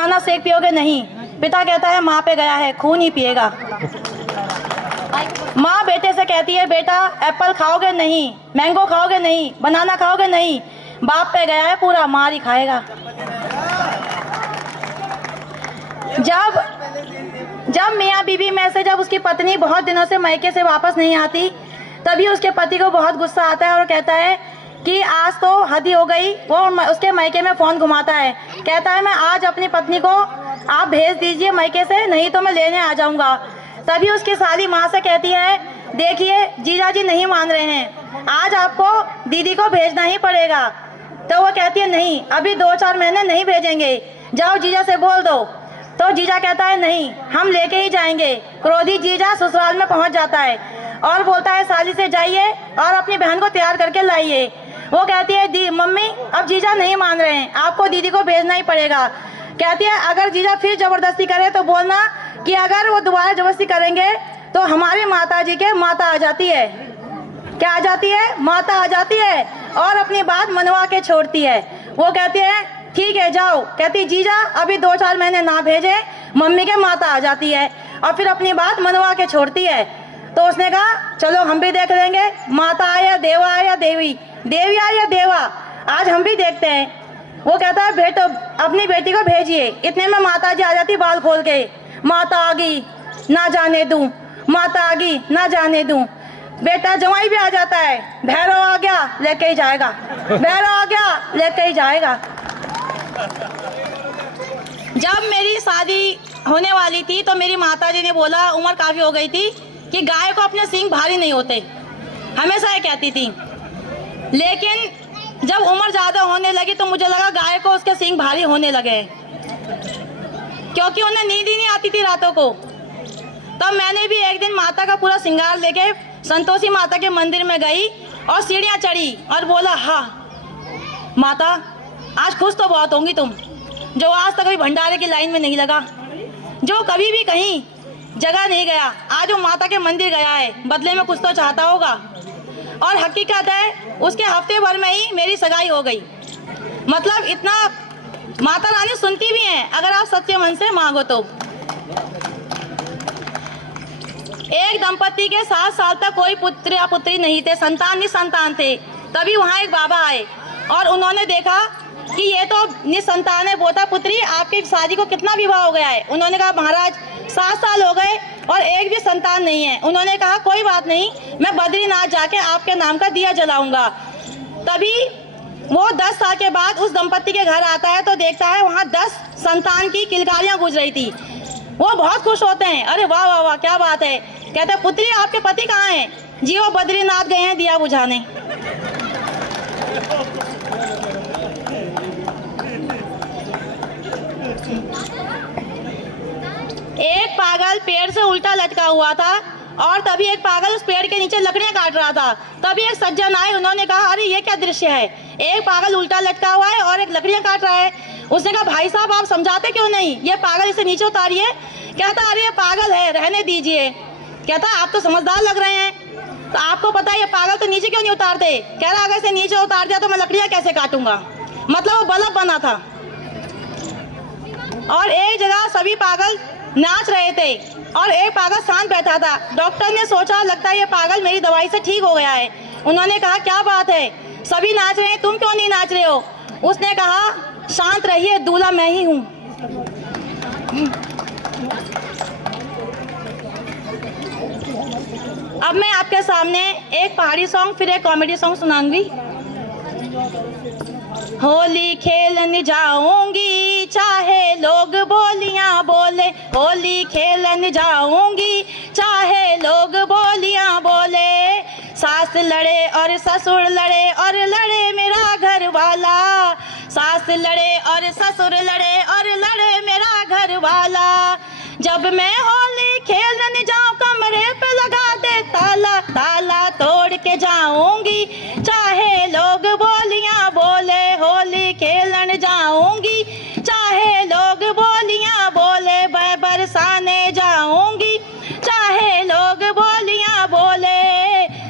Banana shake पियोगे? नहीं। पिता कहता है माँ पे गया है, खून ही पिएगा। माँ बेटे से कहती है बेटा एप्पल खाओगे? नहीं। मैंगो खाओगे? नहीं। बनाना खाओगे? नहीं। बाप पे गया है, पूरा मार ही खाएगा। जब मियाँ बीवी में से जब उसकी पत्नी बहुत दिनों से मायके से वापस नहीं आती, तभी उसके पति को बहुत गुस्सा आता है और कहता है कि आज तो हद ही हो गई। वो उसके मायके में फ़ोन घुमाता है, कहता है मैं आज अपनी पत्नी को आप भेज दीजिए मायके से, नहीं तो मैं लेने आ जाऊंगा। तभी उसकी साली माँ से कहती है देखिए जीजा जी नहीं मान रहे हैं, आज आपको दीदी को भेजना ही पड़ेगा। तो वो कहती है नहीं, अभी 2-4 महीने नहीं भेजेंगे, जाओ जीजा से बोल दो। तो जीजा कहता है नहीं, हम लेके ही जाएंगे। क्रोधी जीजा ससुराल में पहुंच जाता है और बोलता है साली से जाइए और अपनी बहन को तैयार करके लाइए। वो कहती है दी मम्मी अब जीजा नहीं मान रहे हैं, आपको दीदी को भेजना ही पड़ेगा। कहती है अगर जीजा फिर जबरदस्ती करे तो बोलना कि अगर वो दोबारा जबरदस्ती करेंगे तो हमारी माता जी के माता आ जाती है। क्या आ जाती है? माता आ जाती है और अपनी बात मनवा के छोड़ती है। वो कहती है ठीक है जाओ। कहती जीजा अभी 2-4 महीने ना भेजे, मम्मी के माता आ जाती है और फिर अपनी बात मनवा के छोड़ती है। तो उसने कहा चलो हम भी देख लेंगे, माता आया देवा आया देवी, देवी आया देवा, आज हम भी देखते हैं। वो कहता है बेटो अपनी बेटी को भेजिए। इतने में माता जी आ जाती बाल खोल के, माता आ गई ना जाने दूं, माता आ गई ना जाने दूं। बेटा जवाई भी आ जाता है, भैरव आ गया लेके ही जाएगा, भैरव आ गया लेके ही जाएगा। जब मेरी शादी होने वाली थी तो मेरी माता जी ने बोला, उम्र काफ़ी हो गई थी, कि गाय को अपने सींग भारी नहीं होते, हमेशा ये कहती थी। लेकिन जब उम्र ज़्यादा होने लगी तो मुझे लगा गाय को उसके सींग भारी होने लगे, क्योंकि उन्हें नींद ही नहीं आती थी रातों को। तब मैंने भी एक दिन माता का पूरा श्रृंगार लेके संतोषी माता के मंदिर में गई और सीढ़ियाँ चढ़ी और बोला हाँ माता आज खुश तो बहुत होंगी तुम, जो आज तक कभी भंडारे की लाइन में नहीं लगा, जो कभी भी कहीं जगह नहीं गया, आज वो माता के मंदिर गया है, बदले में कुछ तो चाहता होगा। और हकीकत है उसके हफ्ते भर में ही मेरी सगाई हो गई। मतलब इतना माता रानी सुनती भी हैं अगर आप सच्चे मन से मांगो तो। एक दंपति के 7 साल तक कोई पुत्र या पुत्री नहीं थे, संतान निसंतान थे। तभी वहाँ एक बाबा आए और उन्होंने देखा कि ये तो निसंतान है, बोता पुत्री आपकी शादी को कितना विवाह हो गया है। उन्होंने कहा महाराज 7 साल हो गए और एक भी संतान नहीं है। उन्होंने कहा कोई बात नहीं, मैं बद्रीनाथ जाके आपके नाम का दिया जलाऊंगा। तभी वो 10 साल के बाद उस दंपति के घर आता है तो देखता है वहाँ 10 संतान की किलकारियाँ गूंज रही थी। वो बहुत खुश होते हैं, अरे वाह वाह वाह क्या बात है। कहते हैं पुत्री आपके पति कहाँ हैं? जी वो बद्रीनाथ गए हैं दिया बुझाने। एक पागल पेड़ से उल्टा लटका हुआ था और तभी एक पागल उस पेड़ के नीचे लकड़ियां काट रहा था। तभी एक सज्जन आए, उन्होंने कहा अरे ये क्या दृश्य है, एक पागल उल्टा लटका हुआ है और एक लकड़ियां काट रहा है। उसने कहा भाई साहब आप समझाते क्यों नहीं, ये पागल इसे नीचे उतारिए। कहता अरे ये पागल है रहने दीजिए। कहता आप तो समझदार लग रहे हैं, तो आपको पता है ये पागल तो नीचे क्यों नहीं उतारते। कह रहा अगर इसे नीचे उतार दिया तो मैं लकड़ियां कैसे काटूंगा। मतलब वो बल्ब बना था। और एक जगह सभी पागल नाच रहे थे और एक पागल शांत बैठा था। डॉक्टर ने सोचा लगता है ये पागल मेरी दवाई से ठीक हो गया है। उन्होंने कहा क्या बात है, सभी नाच रहे हैं तुम क्यों नहीं नाच रहे हो। उसने कहा शांत रहिए दूल्हा मैं ही हूँ। अब मैं आपके सामने एक पहाड़ी सॉन्ग फिर एक कॉमेडी सॉन्ग सुनाऊंगी। होली खेलने जाऊंगी चाहे लोग बोलियां बोले, होली खेलने जाऊंगी चाहे लोग बोलियां बोले। सास लड़े और ससुर लड़े और लड़े मेरा घर वाला, सास लड़े और ससुर लड़े और लड़े मेरा घर वाला। जब मैं होली खेलने जाऊं कमरे पे लगा दे ताला, ताला तोड़ के जाऊंगी चाहे लोग बोलियां बोले। होली खेलने जाऊंगी चाहे लोग बोलियां बोले, मैं बरसाने जाऊंगी चाहे लोग बोलियां बोले।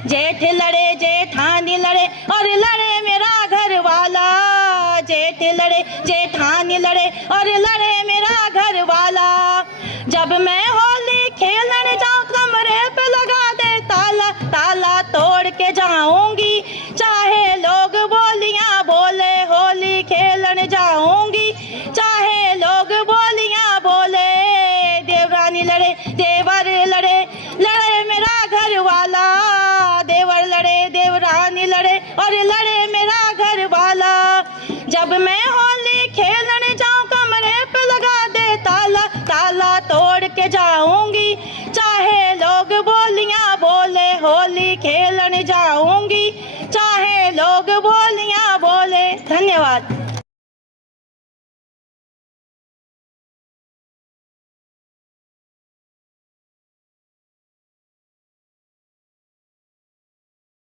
जेठ लड़े जेठानी लड़े और लड़े मेरा घर वाला, जेठ लड़े जेठानी लड़े और लड़े मेरा घर वाला। जब मैं होली खेलने जाऊं कमरे पे लगा दे ताला, ताला तोड़ के जाऊंगी चाहे लोग बोलियां बोले। होली खेलने जाऊंगी चाहे लोग बोलियां बोले। देवरानी लड़े देवर लड़े, लड़े मेरा घर वाला। देवर लड़े देवरानी लड़े और लड़े मेरा घर वाला। जब मैं होली खेलने जाऊं कमरे पे लगा दे ताला, ताला तोड़ के जाऊंगी चाहे लोग बोलियां बोले। होली खेलने जाऊंगी चाहे लोग बोलियां बोले। धन्यवाद।